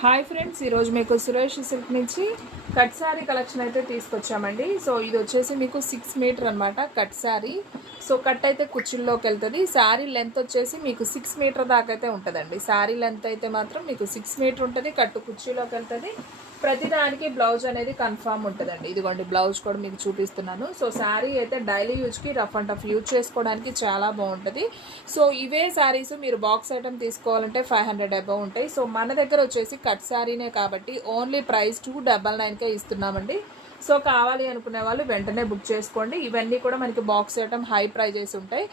Hi friends, ఈరోజు మీకు Suresh silk నుంచి కట్ శారీ కలెక్షన్ అయితే తీసుకొచ్చామండి. సో ఇది వచ్చేసి మీకు 6 మీటర్ అనమాట కట్ శారీ. సో కట్ అయితే కుర్చీల్లోకి వెళ్తుంది. శారీ లెంత్ వచ్చేసి మీకు 6 మీటర్ దాకా అయితే ఉంటుందండి. శారీ లెంత్ అయితే మాత్రం మీకు 6 మీటర్ ఉంటుంది. కట్టు కుర్చీలోకి వెళ్తుంది. ప్రతిదానికి బ్లౌజ్ అనేది కన్ఫామ్ ఉంటుందండి. ఇదిగోండి బ్లౌజ్ కూడా మీకు చూపిస్తున్నాను. సో శారీ అయితే డైలీ యూజ్కి రఫ్ అండ్ టఫ్ యూజ్ చేసుకోవడానికి చాలా బాగుంటుంది. సో ఇవే శారీస్ మీరు బాక్స్ ఐటమ్ తీసుకోవాలంటే 500 అబౌవ్ ఉంటాయి. సో మన దగ్గర వచ్చేసి కట్ శారీనే కాబట్టి ఓన్లీ ప్రైస్ 299కే ఇస్తున్నామండి. సో కావాలి అనుకునే వాళ్ళు వెంటనే బుక్ చేసుకోండి. ఇవన్నీ కూడా మనకి బాక్స్ ఐటమ్ హై ప్రైజెస్ ఉంటాయి.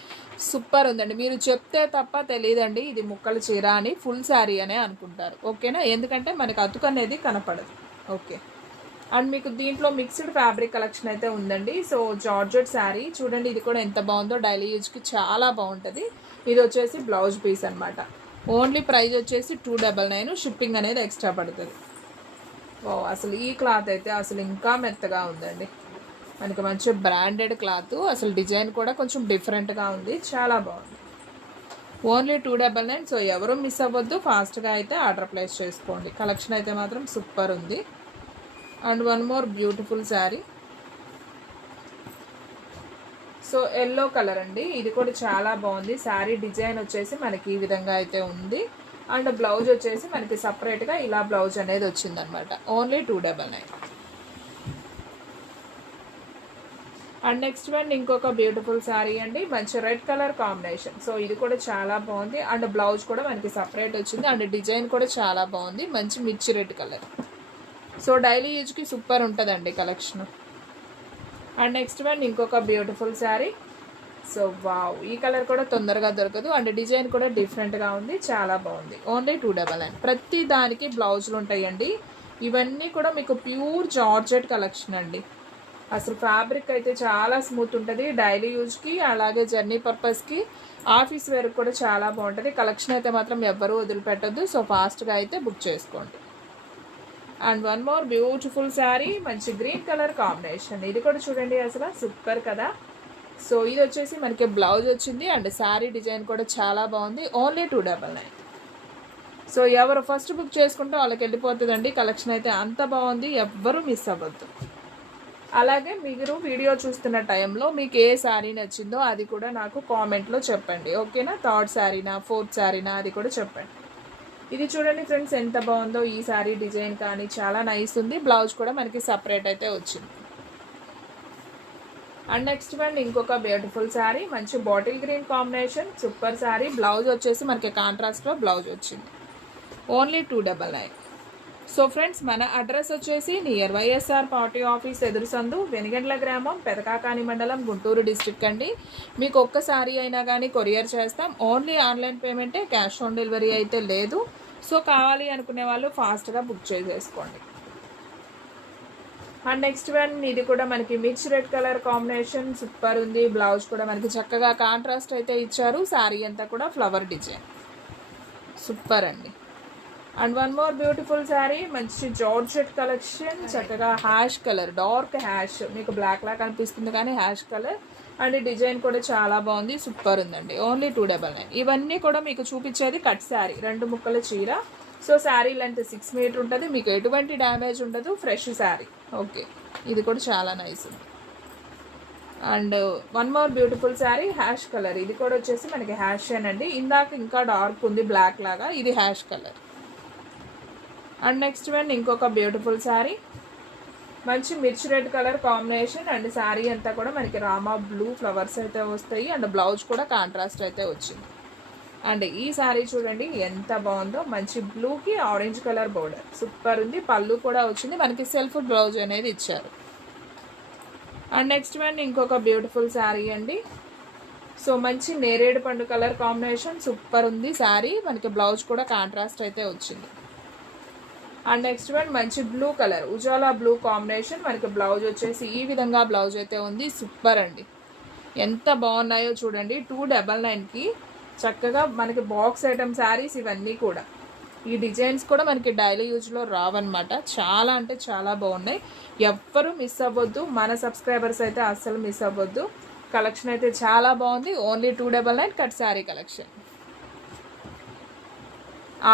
సూపర్ ఉందండి. మీరు చెప్తే తప్ప తెలియదండి ఇది ముక్కల చీర అని, ఫుల్ శారీ అనే అనుకుంటారు. ఓకేనా, ఎందుకంటే మనకి అతుకు అనేది కనపడదు. ఓకే, అండ్ మీకు దీంట్లో మిక్స్డ్ ఫ్యాబ్రిక్ కలెక్షన్ అయితే ఉందండి. సో జార్జెట్ శారీ చూడండి, ఇది కూడా ఎంత బాగుందో. డైలీ యూజ్కి చాలా బాగుంటుంది. ఇది వచ్చేసి బ్లౌజ్ పీస్ అనమాట. ఓన్లీ ప్రైస్ వచ్చేసి 299. షిప్పింగ్ అనేది ఎక్స్ట్రా పడుతుంది. ఓ అసలు ఈ క్లాత్ అయితే అసలు ఇంకా మెత్తగా ఉందండి. మనకి మంచి బ్రాండెడ్ క్లాత్. అసలు డిజైన్ కూడా కొంచెం డిఫరెంట్గా ఉంది, చాలా బాగుంది. ఓన్లీ 299. సో ఎవరు మిస్ అవ్వద్దు, ఫాస్ట్గా అయితే ఆర్డర్ ప్లేస్ చేసుకోండి. కలెక్షన్ అయితే మాత్రం సూపర్ ఉంది. And one more beautiful sari. So yellow colour అండి, ఇది కూడా చాలా బాగుంది. శారీ డిజైన్ వచ్చేసి మనకి ఈ విధంగా అయితే ఉంది. అండ్ బ్లౌజ్ వచ్చేసి మనకి సపరేట్గా ఇలా బ్లౌజ్ అనేది వచ్చిందనమాట. ఓన్లీ 299. అండ్ నెక్స్ట్ వన్ ఇంకొక బ్యూటిఫుల్ శారీ అండి, మంచి రెడ్ కలర్ కాంబినేషన్. సో ఇది కూడా చాలా బాగుంది. అండ్ బ్లౌజ్ కూడా మనకి సపరేట్ వచ్చింది. అండ్ డిజైన్ కూడా చాలా బాగుంది, మంచి మిర్చి రెడ్ కలర్. సో డైలీ యూజ్కి సూపర్ ఉంటుందండి కలెక్షన్. అండ్ నెక్స్ట్ వన్ ఇంకొక బ్యూటిఫుల్ శారీ. సో వావ్, ఈ కలర్ కూడా తొందరగా దొరకదు. అండ్ డిజైన్ కూడా డిఫరెంట్గా ఉంది, చాలా బాగుంది. ఓన్లీ 299. ప్రతి దానికి బ్లౌజులు ఉంటాయండి. ఇవన్నీ కూడా మీకు ప్యూర్ జార్జెట్ కలెక్షన్ అండి. అసలు ఫ్యాబ్రిక్ అయితే చాలా స్మూత్ ఉంటుంది. డైలీ యూజ్కి, అలాగే జర్నీ పర్పస్కి, ఆఫీస్ వేర్ కూడా చాలా బాగుంటుంది. కలెక్షన్ అయితే మాత్రం ఎవ్వరూ వదిలిపెట్టద్దు. సో ఫాస్ట్గా అయితే బుక్ చేసుకోండి. And one more beautiful sari, మంచి గ్రీన్ కలర్ కాంబినేషన్. ఇది కూడా చూడండి, అసలు సూపర్ కదా. సో ఇది వచ్చేసి మనకి బ్లౌజ్ వచ్చింది. అండ్ శారీ డిజైన్ కూడా చాలా బాగుంది. ఓన్లీ 299. సో ఎవరు ఫస్ట్ బుక్ చేసుకుంటే వాళ్ళకి వెళ్ళిపోతుందండి. కలెక్షన్ అయితే అంత బాగుంది, ఎవ్వరూ మిస్ అవ్వద్దు. అలాగే మీరు వీడియో చూస్తున్న టైంలో మీకు ఏ శారీ నచ్చిందో అది కూడా నాకు కామెంట్లో చెప్పండి. ఓకేనా, థర్డ్ శారీనా, ఫోర్త్ శారీనా, అది కూడా చెప్పండి. ఇది చూడండి ఫ్రెండ్స్, ఎంత బాగుందో. ఈ శారీ డిజైన్ కానీ చాలా నైస్ ఉంది. బ్లౌజ్ కూడా మనకి సపరేట్ అయితే వచ్చింది. అండ్ నెక్స్ట్ వన్ ఇంకొక బ్యూటిఫుల్ శారీ, మంచి bottle green combination, super sari. Blouse వచ్చేసి మనకి కాంట్రాస్ట్లో బ్లౌజ్ వచ్చింది. ఓన్లీ 299. సో ఫ్రెండ్స్, మన అడ్రస్ వచ్చేసి నియర్ వైఎస్ఆర్ పార్టీ ఆఫీస్ ఎదురు సందు, వెనిగండ్ల గ్రామం, పెదకాకాని మండలం, గుంటూరు డిస్ట్రిక్ట్ అండి. మీకు ఒక్క శారీ అయినా కానీ కొరియర్ చేస్తాం. ఓన్లీ ఆన్లైన్ పేమెంటే, క్యాష్ ఆన్ డెలివరీ అయితే లేదు. సో కావాలి అనుకునే వాళ్ళు ఫాస్ట్గా బుక్ చేసేసుకోండి. అండ్ నెక్స్ట్ వన్ ఇది కూడా మనకి mix red colour combination, super ఉంది. బ్లౌజ్ కూడా మనకి చక్కగా కాంట్రాస్ట్ అయితే ఇచ్చారు. శారీ అంతా కూడా ఫ్లవర్ డిజైన్, సూపర్ అండి. And one more beautiful sari, మంచి జార్జెట్ కలెక్షన్, చక్కగా హ్యాష్ కలర్, డార్క్ హ్యాష్, మీకు బ్లాక్ లా కనిపిస్తుంది కానీ హ్యాష్ కలర్. అండ్ డిజైన్ కూడా చాలా బాగుంది, సూపర్ ఉందండి. ఓన్లీ 299. ఇవన్నీ కూడా మీకు చూపించేది కట్ శారీ, 2 ముక్కల చీర. సో శారీ లెంత్ 6 మీటర్ ఉంటుంది. మీకు ఎటువంటి డ్యామేజ్ ఉండదు, ఫ్రెష్ శారీ. ఓకే, ఇది కూడా చాలా నైస్ ఉంది. And one more beautiful sari, ash colour. ఇది కూడా వచ్చేసి మనకి హ్యాష్ అండి. ఇందాక ఇంకా డార్క్ ఉంది బ్లాక్ లాగా, ఇది ash colour. And next one ఇంకొక బ్యూటిఫుల్ శారీ, మంచి మిర్చి red colour combination. And sari అంతా కూడా మనకి రామా బ్లూ ఫ్లవర్స్ అయితే వస్తాయి. అండ్ బ్లౌజ్ కూడా కాంట్రాస్ట్ అయితే వచ్చింది. అండ్ ఈ శారీ చూడండి ఎంత బాగుందో, మంచి బ్లూకి ఆరెంజ్ కలర్ బోర్డర్, సూపర్ ఉంది. పళ్ళు కూడా వచ్చింది, మనకి సెల్ఫ్ బ్లౌజ్ అనేది ఇచ్చారు. అండ్ నెక్స్ట్ వన్ ఇంకొక బ్యూటిఫుల్ శారీ అండి. సో మంచి నేరేడు పండు కలర్ కాంబినేషన్, సూపర్ ఉంది శారీ. మనకి బ్లౌజ్ కూడా కాంట్రాస్ట్ అయితే వచ్చింది. అండ్ నెక్స్ట్ వన్ మంచి blue colour, Ujala blue combination. మనకి బ్లౌజ్ వచ్చేసి ఈ విధంగా బ్లౌజ్ అయితే ఉంది, సూపర్ అండి. ఎంత బాగున్నాయో చూడండి. 299కి చక్కగా మనకి బాక్స్ ఐటమ్ శారీస్ ఇవన్నీ కూడా. ఈ డిజైన్స్ కూడా మనకి డైలీ యూజ్లో రావన్నమాట. చాలా అంటే చాలా బాగున్నాయి, ఎవ్వరూ మిస్ అవ్వద్దు. మన సబ్స్క్రైబర్స్ అయితే అస్సలు మిస్ అవ్వద్దు. కలెక్షన్ అయితే చాలా బాగుంది. Only 299 cut sari collection.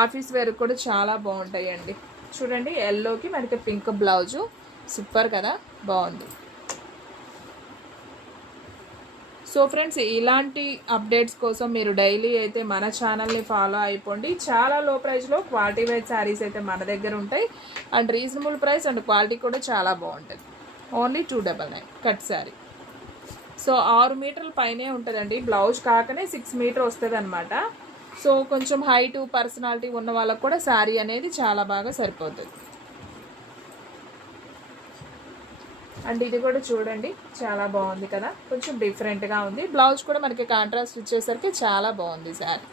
Office wear కూడా చాలా బాగుంటాయండి. చూడండి ఎల్లోకి మనకి పింక్ బ్లౌజు, సూపర్ కదా, బాగుంది. సో ఫ్రెండ్స్, ఇలాంటి అప్డేట్స్ కోసం మీరు డైలీ అయితే మన ఛానల్ని ఫాలో అయిపోండి. చాలా లో ప్రైస్లో క్వాలిటీ వైజ్ శారీస్ అయితే మన దగ్గర ఉంటాయి. And reasonable price and quality కూడా చాలా బాగుంటుంది. Only 299 cut sari. సో 6 మీటర్ల పైనే ఉంటుందండి. బ్లౌజ్ కాకనే 6 మీటర్ వస్తుంది అనమాట. సో కొంచెం హైట్ పర్సనాలిటీ ఉన్న వాళ్ళకు కూడా శారీ అనేది చాలా బాగా సరిపోతుంది. అండ్ ఇది కూడా చూడండి చాలా బాగుంది కదా, కొంచెం డిఫరెంట్గా ఉంది. బ్లౌజ్ కూడా మనకి కాంట్రాస్ట్ ఇచ్చేసరికి చాలా బాగుంది శారీ.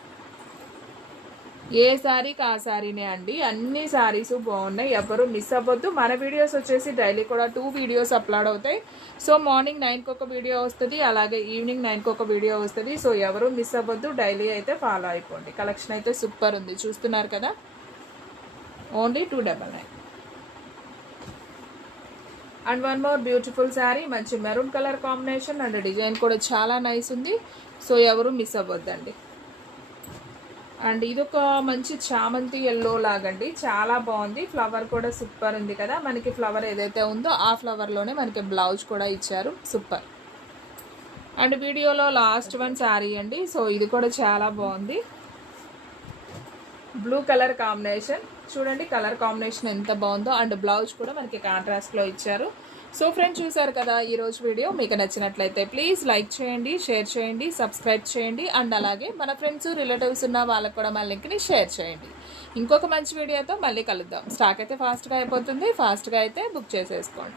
ఏ శారీకి ఆ శారీనే అండి, అన్ని శారీస్ బాగున్నాయి, ఎవరు మిస్ అవ్వద్దు. మన వీడియోస్ వచ్చేసి డైలీ కూడా 2 వీడియోస్ అప్లోడ్ అవుతాయి. సో మార్నింగ్ 9కి ఒక వీడియో వస్తుంది, అలాగే ఈవినింగ్ 9కి ఒక వీడియో వస్తుంది. సో ఎవరు మిస్ అవ్వద్దు, డైలీ అయితే ఫాలో అయిపోండి. కలెక్షన్ అయితే సూపర్ ఉంది, చూస్తున్నారు కదా, only 299. And one more beautiful sari, మంచి maroon colour combination and design కూడా చాలా నైస్ ఉంది. సో ఎవరు మిస్ అవ్వద్దండి. అండ్ ఇదొక మంచి చామంతి ఎల్లో లాగండి, చాలా బాగుంది. ఫ్లవర్ కూడా సూపర్ ఉంది కదా, మనకి ఫ్లవర్ ఏదైతే ఉందో ఆ ఫ్లవర్లోనే మనకి బ్లౌజ్ కూడా ఇచ్చారు, సూపర్. అండ్ వీడియోలో లాస్ట్ వన్ శారీ అండి. సో ఇది కూడా చాలా బాగుంది, బ్లూ కలర్ కాంబినేషన్. చూడండి కలర్ కాంబినేషన్ ఎంత బాగుందో. అండ్ బ్లౌజ్ కూడా మనకి కాంట్రాస్ట్లో ఇచ్చారు. సో ఫ్రెండ్స్, చూసారు కదా ఈరోజు వీడియో. మీకు నచ్చినట్లయితే ప్లీజ్ లైక్ చేయండి, షేర్ చేయండి, సబ్స్క్రైబ్ చేయండి. అండ్ అలాగే మన ఫ్రెండ్స్ రిలేటివ్స్ ఉన్న వాళ్ళకు కూడా మన లింక్ని షేర్ చేయండి. ఇంకొక మంచి వీడియోతో మళ్ళీ కలుద్దాం. స్టాక్ అయితే ఫాస్ట్గా అయిపోతుంది, ఫాస్ట్గా అయితే బుక్ చేసేసుకోండి.